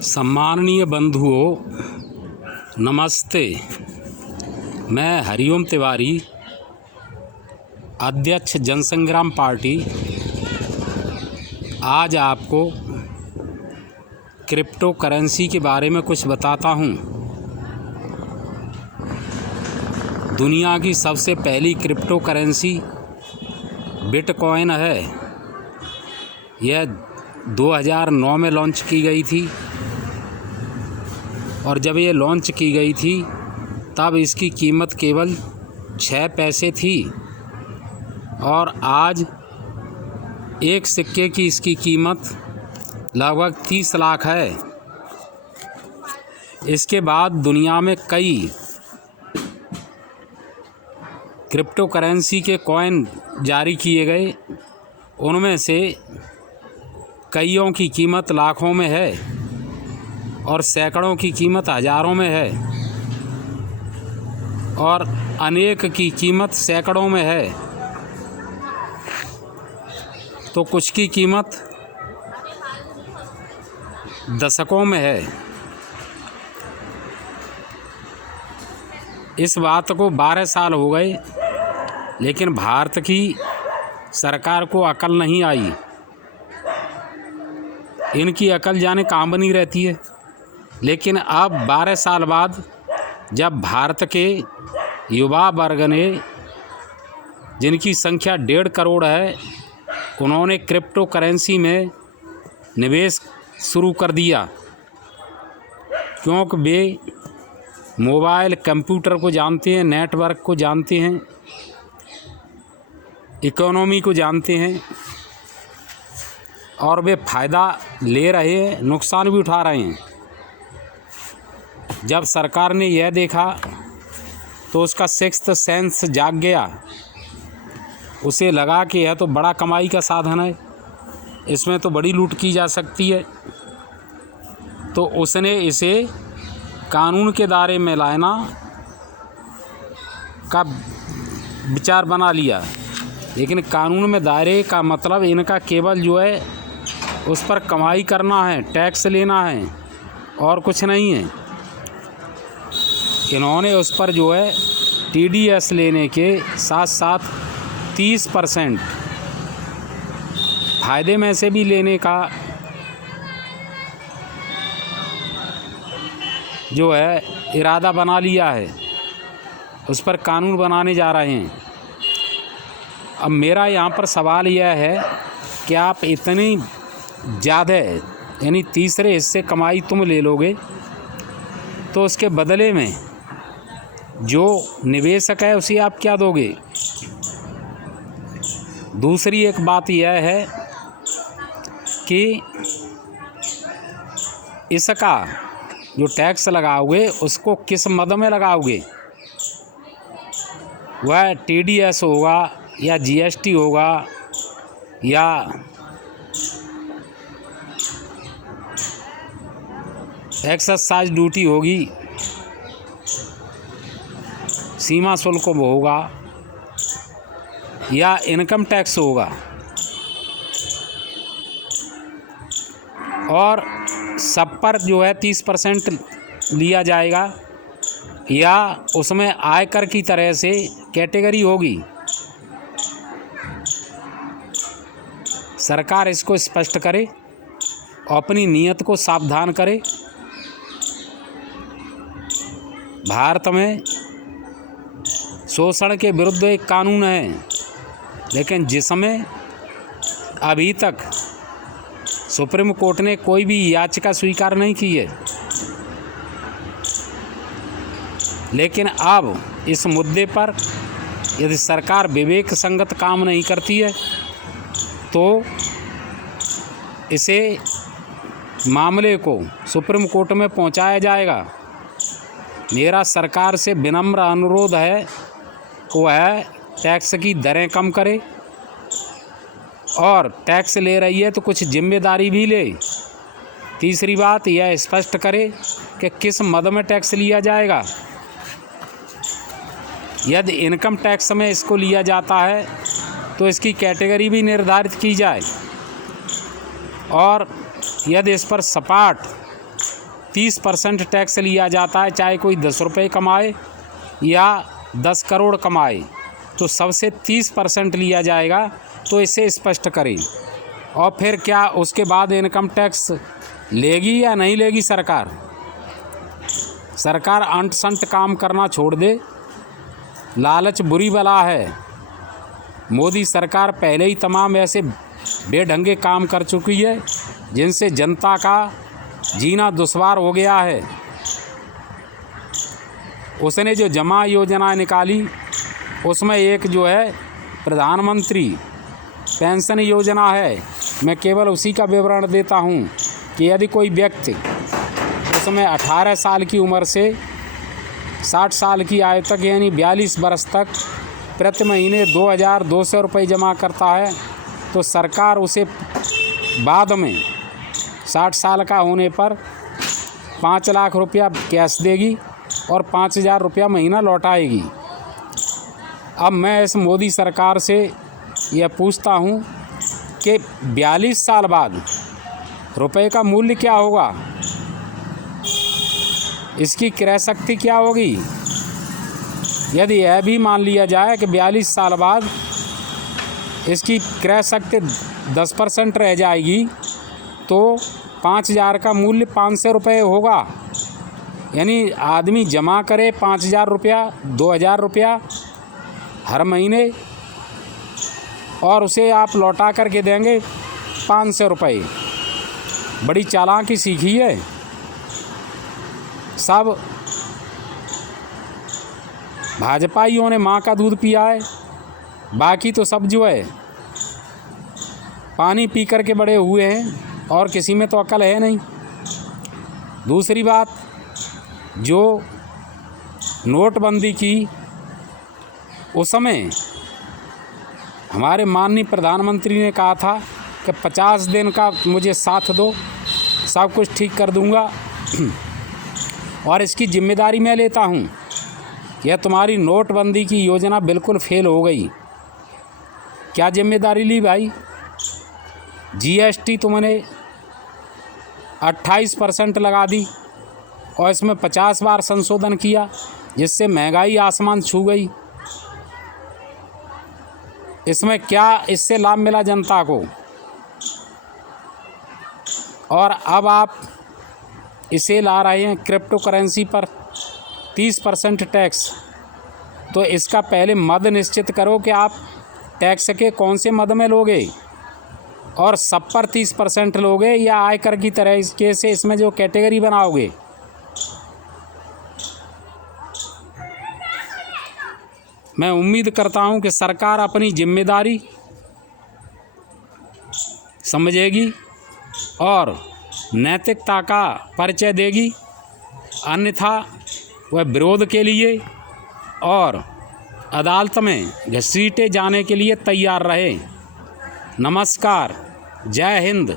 सम्माननीय बंधुओं, नमस्ते। मैं हरिओम तिवारी, अध्यक्ष जनसंग्राम पार्टी, आज आपको क्रिप्टो करेंसी के बारे में कुछ बताता हूँ। दुनिया की सबसे पहली क्रिप्टो करेंसी बिटकॉइन है। यह 2009 में लॉन्च की गई थी और जब ये लॉन्च की गई थी तब इसकी कीमत केवल 6 पैसे थी और आज एक सिक्के की इसकी कीमत लगभग 30 लाख है। इसके बाद दुनिया में कई क्रिप्टो करेंसी के कॉइन जारी किए गए, उनमें से कईयों की कीमत लाखों में है और सैकड़ों की कीमत हज़ारों में है और अनेक की कीमत सैकड़ों में है, तो कुछ की कीमत दशकों में है। इस बात को 12 साल हो गए, लेकिन भारत की सरकार को अकल नहीं आई। इनकी अकल जाने कहाँ बनी रहती है। लेकिन अब 12 साल बाद जब भारत के युवा वर्ग ने, जिनकी संख्या 1.5 करोड़ है, उन्होंने क्रिप्टो करेंसी में निवेश शुरू कर दिया, क्योंकि वे मोबाइल कंप्यूटर को जानते हैं, नेटवर्क को जानते हैं, इकोनॉमी को जानते हैं और वे फ़ायदा ले रहे हैं, नुकसान भी उठा रहे हैं। जब सरकार ने यह देखा तो उसका सिक्स्थ सेंस जाग गया। उसे लगा कि यह तो बड़ा कमाई का साधन है, इसमें तो बड़ी लूट की जा सकती है, तो उसने इसे कानून के दायरे में लाना का विचार बना लिया। लेकिन कानून में दायरे का मतलब इनका केवल जो है उस पर कमाई करना है, टैक्स लेना है और कुछ नहीं है। इन्होंने उस पर जो है TDS लेने के साथ साथ 30% फ़ायदे में से भी लेने का जो है इरादा बना लिया है। उस पर कानून बनाने जा रहे हैं। अब मेरा यहाँ पर सवाल यह है कि आप इतनी ज़्यादा यानी तीसरे हिस्से कमाई तुम ले लोगे, तो उसके बदले में जो निवेशक है उसे आप क्या दोगे। दूसरी एक बात यह है कि इसका जो टैक्स लगाओगे उसको किस मद में लगाओगे। वह TDS होगा या GST होगा या एक्साइज ड्यूटी होगी, सीमा शुल्क होगा या इनकम टैक्स होगा, और सब पर जो है 30% लिया जाएगा या उसमें आयकर की तरह से कैटेगरी होगी। सरकार इसको स्पष्ट करे और अपनी नीयत को सावधान करे। भारत में शोषण के विरुद्ध एक कानून है, लेकिन जिसमें अभी तक सुप्रीम कोर्ट ने कोई भी याचिका स्वीकार नहीं की है। लेकिन अब इस मुद्दे पर यदि सरकार विवेक संगत काम नहीं करती है तो इसे मामले को सुप्रीम कोर्ट में पहुंचाया जाएगा। मेरा सरकार से विनम्र अनुरोध है कि वह टैक्स की दरें कम करे और टैक्स ले रही है तो कुछ जिम्मेदारी भी ले। तीसरी बात यह स्पष्ट करे कि किस मद में टैक्स लिया जाएगा। यदि इनकम टैक्स में इसको लिया जाता है तो इसकी कैटेगरी भी निर्धारित की जाए और यदि इस पर सपाट 30% टैक्स लिया जाता है, चाहे कोई 10 रुपये कमाए या 10 करोड़ कमाए, तो सबसे 30% लिया जाएगा। तो इसे स्पष्ट करें। और फिर क्या उसके बाद इनकम टैक्स लेगी या नहीं लेगी सरकार? सरकार अंट संट काम करना छोड़ दे। लालच बुरी बला है। मोदी सरकार पहले ही तमाम ऐसे बेढंगे काम कर चुकी है जिनसे जनता का जीना दुश्वार हो गया है। उसने जो जमा योजना निकाली उसमें एक जो है प्रधानमंत्री पेंशन योजना है। मैं केवल उसी का विवरण देता हूँ कि यदि कोई व्यक्ति उसमें 18 साल की उम्र से 60 साल की आयु तक यानी 42 वर्ष तक प्रति महीने 2200 रुपये जमा करता है, तो सरकार उसे बाद में 60 साल का होने पर 5 लाख रुपया कैश देगी और 5000 रुपया महीना लौटाएगी। अब मैं इस मोदी सरकार से यह पूछता हूँ कि 42 साल बाद रुपए का मूल्य क्या होगा? इसकी क्रय शक्ति क्या होगी? यदि यह भी मान लिया जाए कि 42 साल बाद इसकी क्रय शक्ति 10% रह जाएगी, तो 5000 का मूल्य 500 रुपये होगा। यानी आदमी जमा करे 5000 रुपया, 2000 रुपया हर महीने, और उसे आप लौटा करके देंगे 500 रुपये। बड़ी चालाकी सीखी है। सब भाजपाइयों ने माँ का दूध पिया है, बाकी तो सब जो है पानी पी कर के बड़े हुए हैं और किसी में तो अकल है नहीं। दूसरी बात, जो नोटबंदी की उस समय हमारे माननीय प्रधानमंत्री ने कहा था कि 50 दिन का मुझे साथ दो, सब कुछ ठीक कर दूंगा और इसकी जिम्मेदारी मैं लेता हूँ। यह तुम्हारी नोटबंदी की योजना बिल्कुल फेल हो गई। क्या जिम्मेदारी ली भाई? जीएसटी तुमने 28% लगा दी और इसमें 50 बार संशोधन किया, जिससे महंगाई आसमान छू गई। इसमें क्या इससे लाभ मिला जनता को? और अब आप इसे ला रहे हैं क्रिप्टो करेंसी पर 30% टैक्स। तो इसका पहले मद निश्चित करो कि आप टैक्स के कौन से मद में लोगे, और सब पर 30% लोगे या आयकर की तरह से इसमें जो कैटेगरी बनाओगे। मैं उम्मीद करता हूं कि सरकार अपनी जिम्मेदारी समझेगी और नैतिकता का परिचय देगी, अन्यथा वह विरोध के लिए और अदालत में घसीटे जाने के लिए तैयार रहे। नमस्कार, जय हिंद।